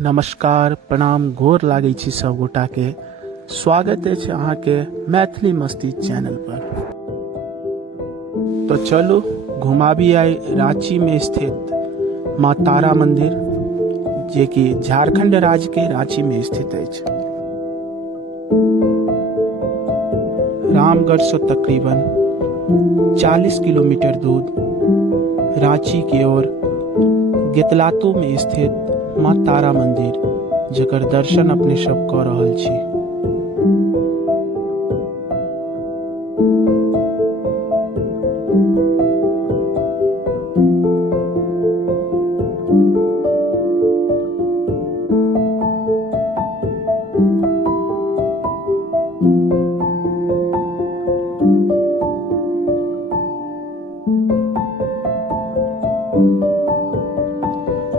नमस्कार प्रणाम गोर लागै छी सब गोटा के। स्वागत अछि अहाँ के मैथिली मस्ती चैनल पर। तो चलू घुमाबी आइ रांची में स्थित माँ तारा मंदिर, जे कि झारखंड राज्य के रांची में स्थित अछि। रामगढ़ से तकरीबन 40 किलोमीटर दूर रांची की ओर गेतलातू में स्थित माँ तारा मंदिर, जकर दर्शन अपने सब कऽ रहल छी।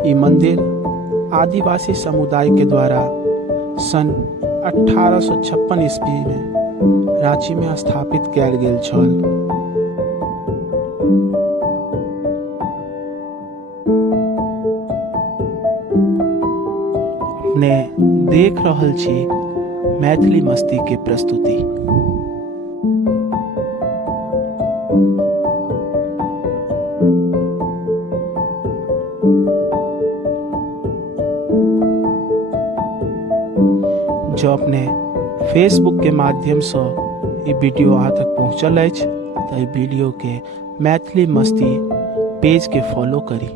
ये मंदिर आदिवासी समुदाय के द्वारा सन 1856 ईस्वी में रांची में स्थापित कयल गेल छल। अपने देख रहल छी मैथिली मस्ती के प्रस्तुति। जो अपने फेसबुक के माध्यम से ये वीडियो अहाँ तक पहुँचल अछि, तो ये वीडियो के मैथिली मस्ती पेज के फॉलो करी।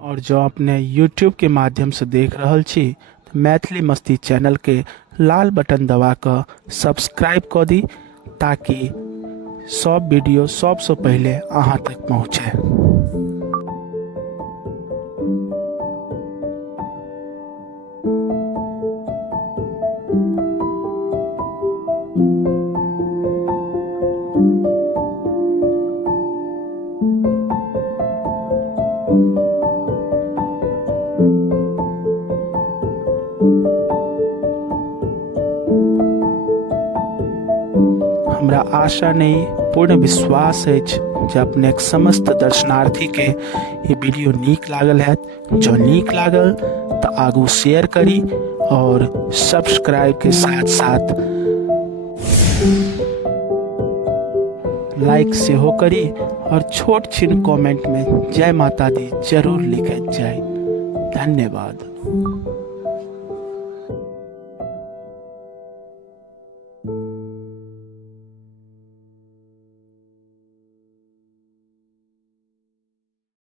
और जो अपने YouTube के माध्यम से देख रहल छी, तो मैथिली मस्ती चैनल के लाल बटन दबा कर सब्सक्राइब कर दी, ताकि सब वीडियो सबसे पहले अहाँ तक पहुँचे। हमरा आशा नहीं पूर्ण विश्वास अछि जे अपने समस्त दर्शनार्थी के ये वीडियो नीक लागल है। जो नीक लागल तो आगू शेयर करी और सब्सक्राइब के साथ साथ लाइक से हो करी, और छोट छिन कमेंट में जय माता दी जरूर लिखत जाए। धन्यवाद।